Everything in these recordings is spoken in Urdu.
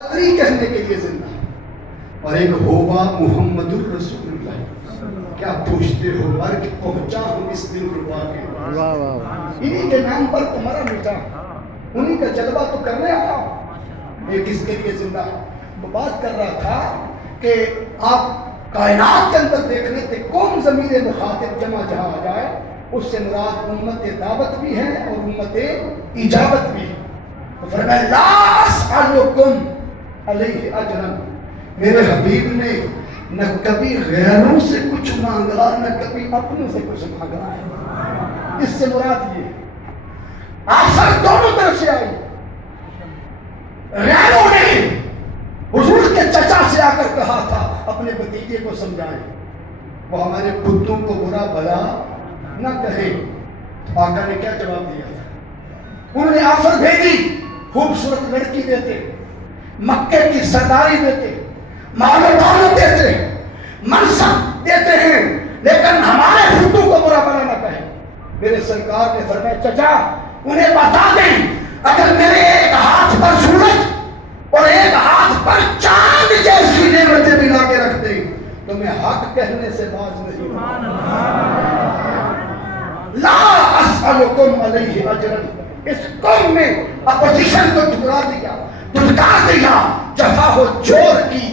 کہنے کے لیے زندہ اور ایک ہوگا محمد الرسول اللہ. کیا پوچھتے ہو مرگ پہنچا ہوں اس دن ربا کے, انہی کے نام پر تمہارا مٹا, انہی کا جلوہ تو کرنے آیا ہوں. ایک اس کے لیے زندہ وہ بات کر رہا تھا کہ آپ کائنات کے اندر دیکھ رہے تھے کون ضمیر مخاطب جمع جہاں آ جائے, اس سے مراد امت دعوت بھی ہے اور امت اجابت بھی ہے. تو فرمایا لا اسألکم علیہ اجرا, میرے حبیب نے نہ کبھی غیروں سے کچھ مانگا نہ کبھی اپنوں سے کچھ مانگا ہے. اس سے مراد یہ آفر دونوں طرف سے آئی. غیروں نے حضور کے چچا سے آ کر کہا تھا اپنے بھتیجے کو سمجھائیں وہ ہمارے بتوں کو برا بھلا نہ کہیں. آقا نے کیا جواب دیا تھا؟ انہوں نے آفر بھیجی, خوبصورت لڑکی دیتے, مکے کی سرداری دیتے, مال و دولت دیتے, منصب دیتے ہیں, لیکن ہمارے بتوں کو برا بھلا نہ کہیں. میرے سرکار نے فرمایا چچا انہیں بتا دیں اگر میرے ایک ہاتھ پر سورج اور ایک ہاتھ پر چاند جیسی نعمتیں ملا کے رکھ دیں تو میں حق کہنے سے باز نہیں ہوں. لا اسألکم علیہ اجرا. اس قوم نے اپوزیشن کو ٹھکرا دیا, دھتکار دیا. جفا ہو چور کی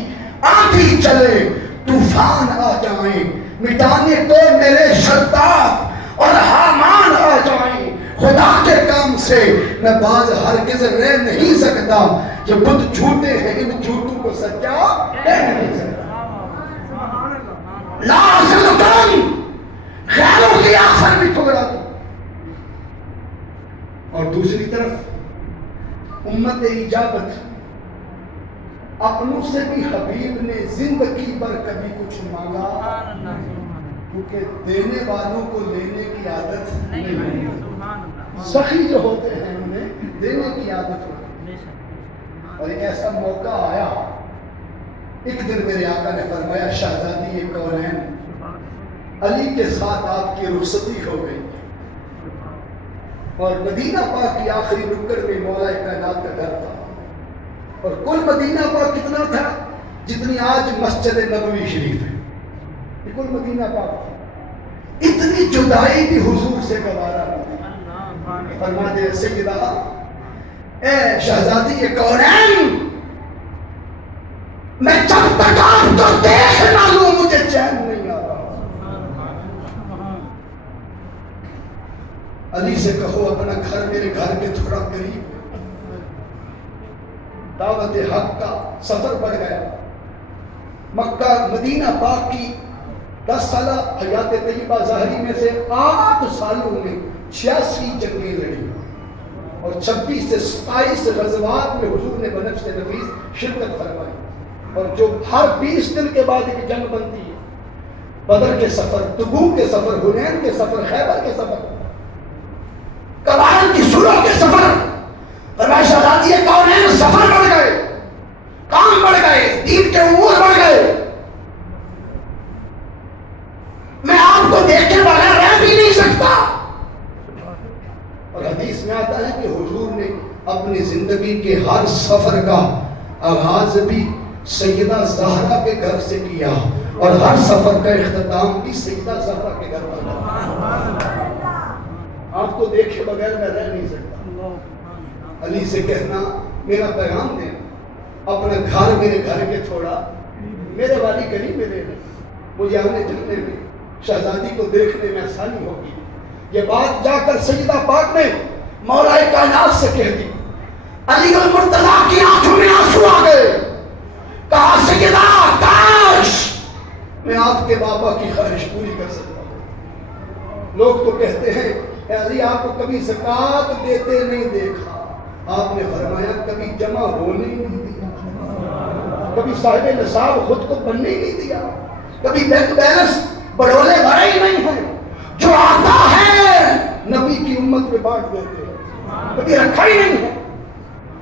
آندھی چلے طوفان آ جائیں, مٹانے کو میرے شداد اور حامان آ جائیں, خدا کے کام سے میں باز ہرگز رہ نہیں سکتا. یہ بت جھوٹے ہیں, ان جھوٹوں کو سچا کہہ نہیں سکتا. لا اسألکم, غیروں کی آفر بھی ٹھکرا دی. اور دوسری طرف امت اجابت, اپنوں سے بھی حبیب نے زندگی پر کبھی کچھ مانگا, کیونکہ دینے والوں کو لینے کی عادت نہیں. سخی جو ہوتے ہیں انہیں دینے کی عادت ہوتی ہے. اور ایک ایسا موقع آیا, ایک دن میرے آقا نے فرمایا شہزادی کونین علی کے ساتھ آپ کی رخصتی ہو گئی, اور مدینہ پاک کی آخری نکڑ میں مولا کائنات کا گھر تھا. اور کل مدینہ پاک کتنا تھا جتنی آج مسجد نبوی شریف ہے, یہ کل مدینہ پاک تھا. اتنی جدائی بھی حضور سے گوارا نہیں. فرما دے سیدہ اے شہزادی کونین, میں جب تک آپ کو دیکھ نہ لوں مجھے چین نہیں آ رہا. علی سے کہو اپنا گھر میرے گھر کے تھوڑا قریب. دعوت حق کا سفر بڑھ گیا. مکہ مدینہ پاک کی 10 سالہ حیات طیبہ ظاہری میں سے 8 سالوں میں 86 جنگیں لڑی اور 26 سے 27 غزوات میں حضور نے بنفس نفیس شرکت فرمائی. اور جو ہر 20 دن کے بعد ایک جنگ بنتی ہے, بدر کے سفر, تبوک کے سفر, حنین کے سفر, خیبر کے سفر, قبائل کی صلح کے سفر. فرمایا شہزادی کونین سفر بڑھ گئے, کام بڑھ گئے, دین کے امور بڑھ گئے, میں آپ کو دیکھنے والا رہ بھی نہیں سکتا. اور حدیث میں آتا ہے کہ حضور نے اپنی زندگی کے ہر سفر کا آغاز بھی سیدہ زہرا کے گھر سے کیا اور ہر سفر کا اختتام بھی سیدہ زہرا کے گھر پر کیا. آپ کو دیکھے بغیر میں رہ نہیں سکتا. علی سے کہنا میرا پیغام دے, اپنا گھر میرے گھر کے تھوڑا میرے والی گلی میں دے دیں, مجھے آنے جانے میں شہزادی کو دیکھنے میں آسانی ہوگی. یہ بات جا کر سیدہ پاک نے مولا کائنات سے کہہ دی. علی المرتضیٰ کی آنکھوں میں آنسو آ گئے. کہا سیدہ کاش میں آپ کے بابا کی خواہش پوری کر سکتا ہوں. لوگ تو کہتے ہیں اے علی آپ کو کبھی زکوٰۃ دیتے نہیں دیکھا. آپ نے فرمایا کبھی جمع ہونے نہیں دیا, کبھی صاحب نصاب خود کو بننے نہیں دیا, کبھی بینک بیلنس بڑھولے بھرے ہی نہیں ہیں. جو آتا ہے نبی کی امت میں بانٹ دیتے ہیں, کبھی رکھا ہی نہیں ہے.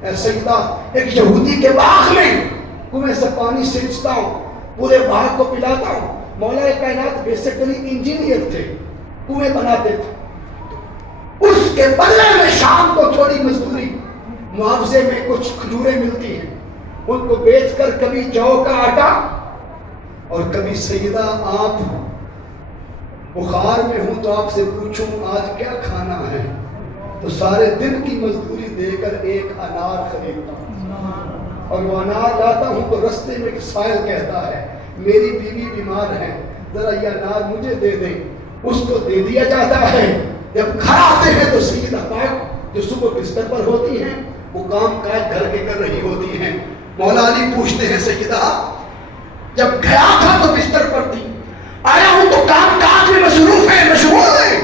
اے سیدہ ایک یہودی کے باغ میں کنویں سے پانی سینچتا ہوں, پورے باغ کو پلاتا ہوں. مولا کائنات بیسیکلی انجینئر تھے, کنویں بناتے تھے. اس کے بدلے میں شام کو تھوڑی مزدوری, معاوضے میں کچھ کھجوریں ملتی ہیں. ان کو بیچ کر کبھی جو کا آٹا، اور کبھی سیدہ آپ بخار میں ہوں تو آپ سے پوچھوں آج کیا کھانا ہے، تو سارے دن کی مزدوری دے کر ایک انار خریدتا ہوں، اور وہ انار لاتا ہوں تو رستے میں ایک سائل کہتا ہے میری بیوی بیمار ہے، ذرا یہ انار مجھے دے دیں، اس کو دے دیا جاتا ہے۔ جب گھر آتے ہیں تو سیدہ پاک جو صبح بستر پر ہوتی ہیں وہ کام کاج گھر کے کر رہی ہوتی ہیں۔ مولا علی پوچھتے ہیں سیدہ جب گیا تھا تو بستر پر تھی، آیا ہوں تو کام کاج میں مصروف ہے، مشغول ہے،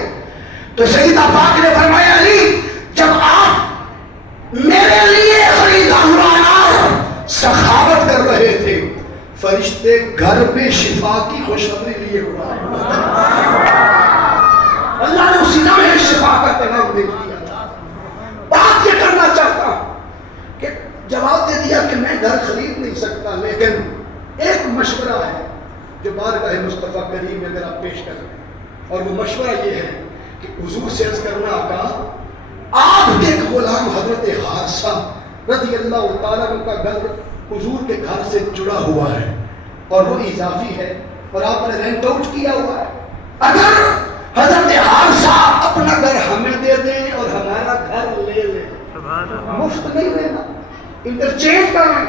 تو سیدہ پاک نے فرمایا علی جب آپ میرے لیے خریدا ہوا انار سخاوت کر رہے تھے، فرشتے گھر میں شفا کی خوشخبری لیے ہوا ہے، اللہ نے اسی میں شفا کا پیغام بھیج دیا تھا۔ بات یہ کرنا چاہتا ہوں کہ جواب دے دیا کہ میں گھر خرید نہیں سکتا، لیکن ایک مشورہ ہے جو بارگاہ مصطفیٰ کریم میں اگر آپ پیش کر رہے ہیں، اور وہ مشورہ یہ ہے کہ حضور سے عرض کرنا آقا آپ کے غلام حضرت حارثہ رضی اللہ تعالیٰ عنہ کا گھر حضور کے گھر سے جڑا ہوا ہے اور وہ اضافی ہے اور آپ نے رینٹ آؤٹ کیا ہوا ہے، اگر حضرت حارثہ اپنا گھر ہمیں دے دیں اور ہمارا گھر لے لیں، مفت نہیں لینا، انٹرچینج کریں،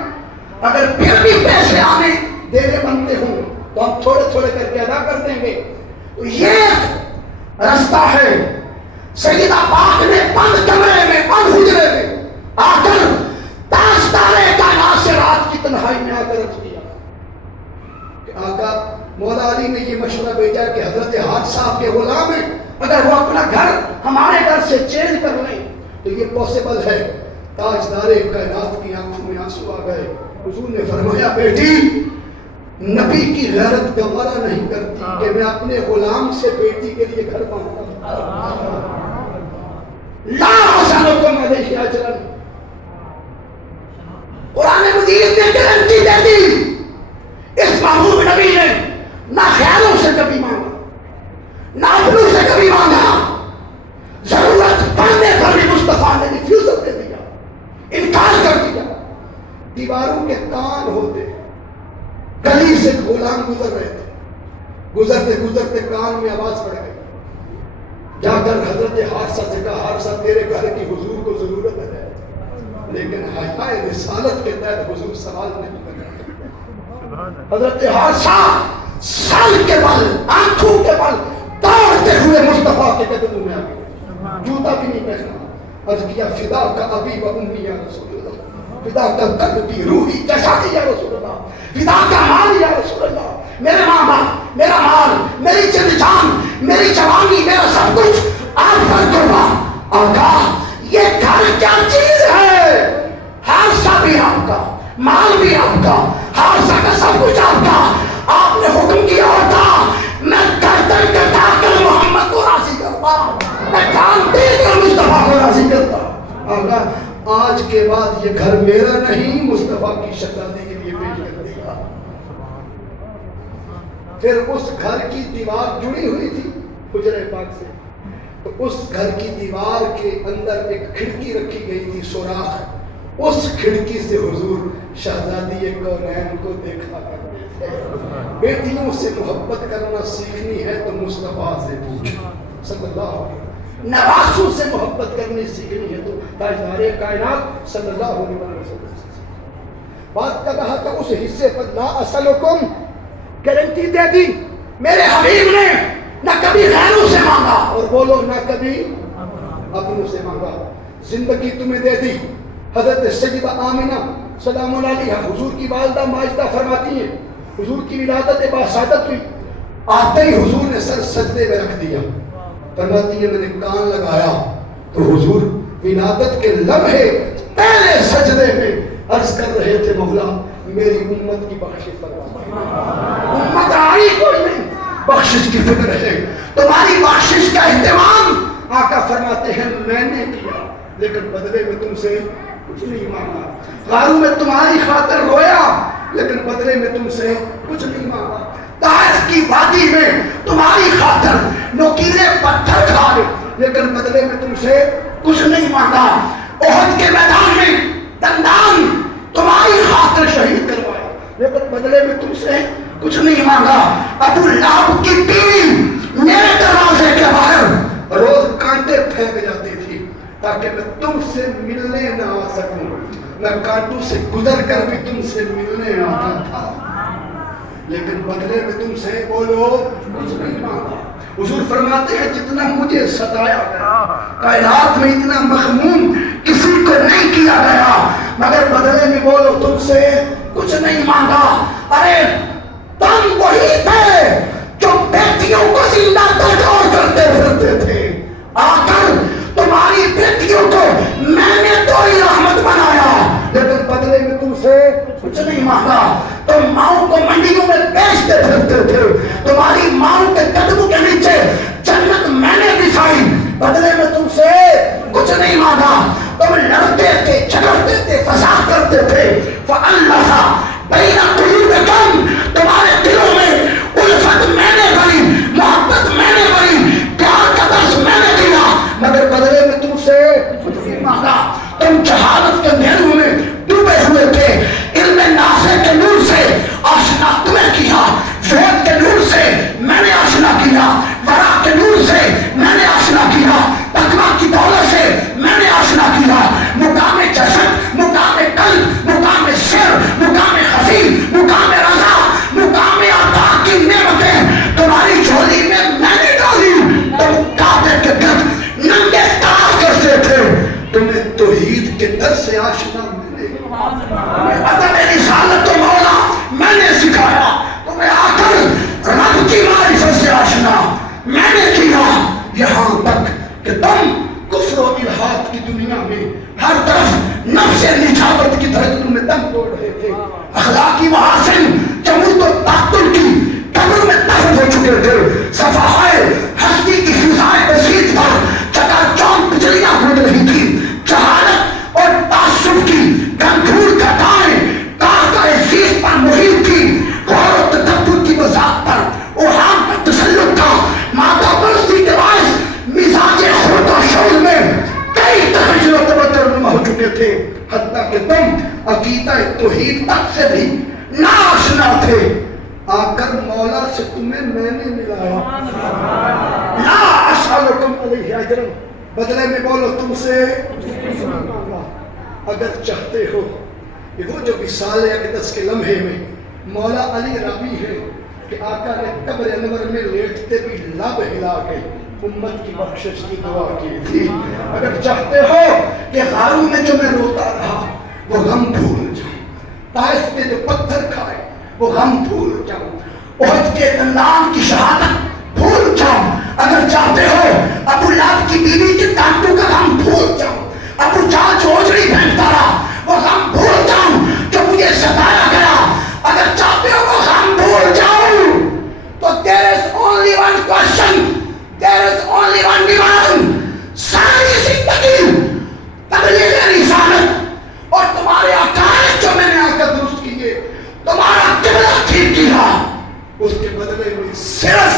اگر پھر بھی پیسے آنے دینے بنتے ہوں تو ہم تھوڑے تھوڑے کر کے ادا کر دیں گے، تو یہ رستہ ہے۔ سیدہ پاک نے بند کمرے میں بند حجرے میں آ کر تاجدار کائنات سے رات کی تنہائی میں آ کر عرض کیا کہ آقا مولا علی نے یہ مشورہ بھیجا کہ حضرت حارثہ آپ کے غلام ہیں، اگر وہ اپنا گھر ہمارے گھر سے چینج کر لیں تو یہ پاسبل ہے۔ تاجدار کائنات کی آنکھوں میں آنسو آ گئے، حضور نے فرمایا بیٹی نبی کی غیرت گوارا نہیں کرتی کہ میں اپنے غلام سے بیٹی کے لیے گھر مانگتا لا اسألکم علیہ اجرا، قرآن مجید نے گارنٹی دے دی، اس محبوب نبی نے نہ خیالوں سے کبھی مانگا نہ اپنوں سے کبھی مانگا، ضرورت پڑنے پر بھی مصطفیٰ نے ریفیوزل دے دیا، انکار کر دیا۔ دیواروں کے کان ہوتے، گلی سے غلام گزر رہے تھے، گزرتے گزرتے کان میں آواز پڑ گئی، جا کر حضرت حارثہ سے کہا حارثہ تیرے گھر کی حضور کو ضرورت ہے، لیکن حیاء رسالت کے تحت حضور سوال نہیں کر رہے۔ حضرت حارثہ سال کے بل آنکھوں کے بل دوڑتے ہوئے مصطفیٰ کے قدموں میں آ گئے، جوتا بھی نہیں پہنا، عرض کیا فدا کا ابی و امی یا رسول اللہ، فدا کا قلبی روحی جسدی یا رسول اللہ، فدا کا مال یا رسول اللہ، میرے ماں باپ، میرا مال، میری جان، میری جوانی، میرا سب کچھ آپ پر قربان۔ آقا یہ گھر کیا چیز ہے؟ حارثہ بھی آپ کا، مال بھی آپ کا، حارثہ کا سب کچھ آپ کا، آپ نے حکم کیا ہوتا میں گردن کٹا کر محمد کو راضی کرتا، میں جان دے کر مصطفیٰ کو راضی کرتا۔ آقا آج کے بعد یہ گھر میرا نہیں، مصطفیٰ کی شہزادی کے لیے پیش کر دے گا۔ پھر اس گھر کی دیوار جڑی ہوئی تھی حجرہ پاک سے، تو اس گھر کی دیوار کے اندر ایک کھڑکی رکھی گئی تھی سوراخ، اس کھڑکی سے حضور شہزادی کونین کو دیکھا کرتے تھے۔ بیٹیوں سے محبت کرنا سیکھنی ہے تو مصطفیٰ سے پوچھو صلی اللہ علیہ وسلم، نواسوں سے محبت کرنی سیکھنی ہے تو تاجدار کائنات صلی اللہ علیہ وسلم۔ بات کر رہا تھا اس حصے پر، لا اسألکم گارنٹی دے دی میرے حبیب نے، نہ کبھی غیروں سے مانگا، اور بولو نہ کبھی اپنوں سے مانگا، زندگی تمہیں دے دی۔ حضرت سیدہ آمنہ سلام اللہ علیہ حضور کی والدہ ماجدہ فرماتی ہیں حضور کی ولادت باسعادت ہوئی، آتے ہی حضور نے سر سجدے میں رکھ دیا، فرماتی ہے میں نے کان لگایا تو حضور ولادت کے لمحے پہلے سجدے میں عرض کر رہے تھے مولا میری امت کی بخشش فرما، امت آئی کوئی نہیں، بخشش کی فکر ہے، تمہاری بخشش کا اہتمام آقا فرماتے ہیں میں نے کیا، لیکن بدلے میں تم سے کچھ نہیں مانگا۔ غاروں میں تمہاری خاطر رویا، لیکن بدلے میں تم سے کچھ نہیں مانگا۔ طائف کی وادی میں تمہاری خاطر نوکیلے پتھر کھائے، لیکن بدلے میں تم سے کچھ نہیں مانگا۔ احد کے میدان میں دندان تمہاری خاطر شہید کروایا، لیکن بدلے میں تم سے کچھ نہیں مانگا۔ ابو لہب کی بیوی میرے دروازے کے باہر روز کانٹے پھینک جاتی تھی تاکہ میں تم سے ملنے نہ آ سکوں، میں کانٹوں سے گزر کر بھی تم سے ملنے آتا تھا، لیکن بدلے میں تم سے بولو کچھ نہیں مانگا۔ حضور فرماتے ہیں جتنا مجھے ستایا گیا کائنات میں اتنا مخمون کسی کو نہیں کیا گیا، مگر بدلے میں بولو تم سے کچھ نہیں مانگا۔ ارے تم وہی تھے جو بیٹیوں کو زندہ تڑور کرتے پھرتے تھے، آ کر تمہاری بیٹیوں کو میں نے تو ہی رحمت بنایا، لیکن بدلے میں تم سے کچھ نہیں مانگا۔ تم ماؤں کو منڈیوں میں بیچتے پھرتے تھے، تمہاری ماؤں کے قدموں کے نیچے جنت میں نے بچھائی، بدلے میں تم سے کچھ نہیں مانگا۔ تم لڑتے تھے، جھگڑتے تھے، فساد کرتے تھے، فَأَلَّفَ بَيْنَ قُلُوبِكُمْ، تمہارے دلوں میں الفت میں نے بنی، محبت میں نے بنی، پیار کا درس میں نے دیا، مگر بدلے میں تم سے کچھ نہیں مانگا۔ تم جہالت کے اندھیروں میں ڈوبے ہوئے تھے، علم نافع کے نور سے آشنا تمہیں کیا، فیض کے نور سے میں نے آشنا کیا، ورا کے نور سے میں نے آشنا کیا، تقویٰ کی دولت سے میں نے آشنا کیا، مقام جسد، مقام قلب، مقام سر، مقام خفی، مقام رضا، مقام عطا کی نعمتیں تمہاری جھولی میں نے ڈالی۔ تم کعبے کے گرد ننگے طواف کرتے تھے، تمہیں توحید کے در سے آشنا ملے، ادب رسالت و مولا میں نے سکھایا، تمہیں آ کر رب کی معرفت سے آشنا میں نے کیا، یہاں تک کہ تم کفر و الحاد کی دنیا میں ہر طرف نفس نجابت کی دھڑکنوں میں دم توڑ رہے تھے، اخلاقی محاسن جمود و تعطل کی قبر میں دفن ہو چکے تھے، صفحائے ہستی کی فضائے بسیط پر چکا چوند بجلیاں اڑ رہی تھی، جہالت اور تعصب کی گنگھور گھٹائیں کارگاہ زیست پر محیط تھی، غور و تدبر کی وضاحت پر اوہام کا تسلط تھا، مادہ پرستی کے باعث مزاج خرد و شعور میں کئی تغیر و تبدل نما ہو چکے تھے، حتیٰ کہ تم عقیدہ توحید تک سے بھی ناآشنا تھے، آ کر مولا سے تمہیں میں نے ملایا، لا اسألکم علیہ اجرا، بدلے میں بولو تم سے مانگا۔ اگر چاہتے ہو کہ وہ جو وصال اقدس کے لمحے میں مولا علی راوی ہے کہ آقا نے قبر انور میں لیٹتے بھی لب ہلا کے امت کی بخشش کی دعا کی تھی، اگر چاہتے ہو کہ غاروں میں جو میں روتا رہا وہ غم بھول جاؤں، طائف کے جو پتھر کھائے وہ غم بھول جاؤں، احد کے دندان کی شہادت بھول جاؤں، اگر چاہتے ہو ابو لہب کی بیوی کے کانٹوں کا غم بھول جاؤں، ابو جہل جو اوجڑی پہنتا رہا وہ غم بھول جاؤں جو مجھے ستایا گیا، اگر چاہتے ہو وہ غم بھول جاؤں تو there is only one question, there is only one demand، ساری زندگی تبلیغ رسالت اور تمہارے عقائد جو میں نے آ کر درست کیے، تمہارا قبلہ ٹھیک کیا، اس کے بدلے میں صرف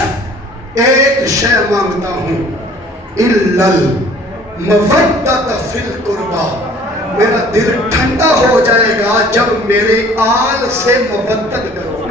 ایک شے مانگتا ہوں، الا المودۃ فی القربى، میرا دل ٹھنڈا ہو جائے گا جب میرے آل سے مودت کرو۔